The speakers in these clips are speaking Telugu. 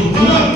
మన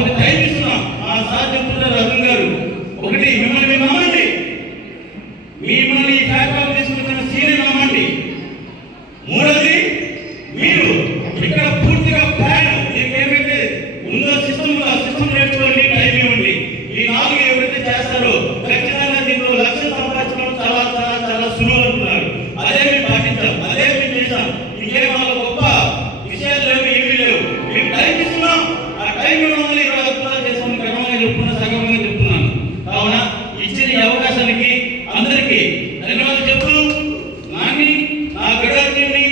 కాబట్టి టైం ఇస్తున్నాం. మా సార్ చెప్తున్నారు అరుణ్ గారు, ఒకటి మిమ్మల్ని నమ్మండి, మిమ్మల్ని ఈ ప్లాట్ఫామ్ తీసుకుంటున్న సీనియర్ నమ్మండి. మూడోది మీరు ఇక్కడ పూర్తిగా ప్లాన్ మీకు ఏమైతే ఉందో సిస్టమ్ నేర్చుకోండి, టైం ఇవ్వండి. ఈ 4 ఎవరైతే చేస్తారో ఖచ్చితంగా దీంట్లో లక్ష్యం సంపాదించడం చాలా చాలా చాలా సులువు అంటున్నారు. అదే మేము పాటించాం, అదే మేము చేసాం. ఇంకేం వాళ్ళ గొప్ప విషయాలు లేవు, ఏమీ లేవు. మేము టైం ఇస్తున్నాం. ఆ టైం ఇవ్వడం ఇక్కడ అద్భుతాలు చేస్తాం. క్రమంగా చెప్తున్నా, సగంగా చెప్తున్నాను. కావున ఇచ్చిన ఈ అవకాశానికి అందరికీ ధన్యవాదాలు చెప్తూ నాని, నా గడాన్ని,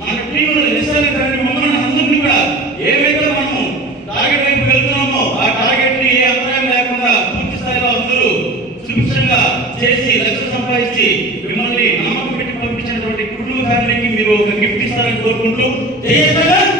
మన టీంలో నిశ్చయించడానికి మమ్మల్ని అందరినీ కూడా ఏవైతే మనము టార్గెట్ వైపు వెళ్తున్నామో ఆ టార్గెట్ ని ఏ అంతరాయం లేకుండా పూర్తి స్థాయిలో అందరూ సుభిక్షంగా చేసి లక్ష్యం సంపాదించి మిమ్మల్ని నమ్మకం పెట్టి పంపించినటువంటి కుటుంబ ఫ్యామిలీకి మీరు ఒక గిఫ్ట్ ఇస్తారని కోరుకుంటూ జై జగన్.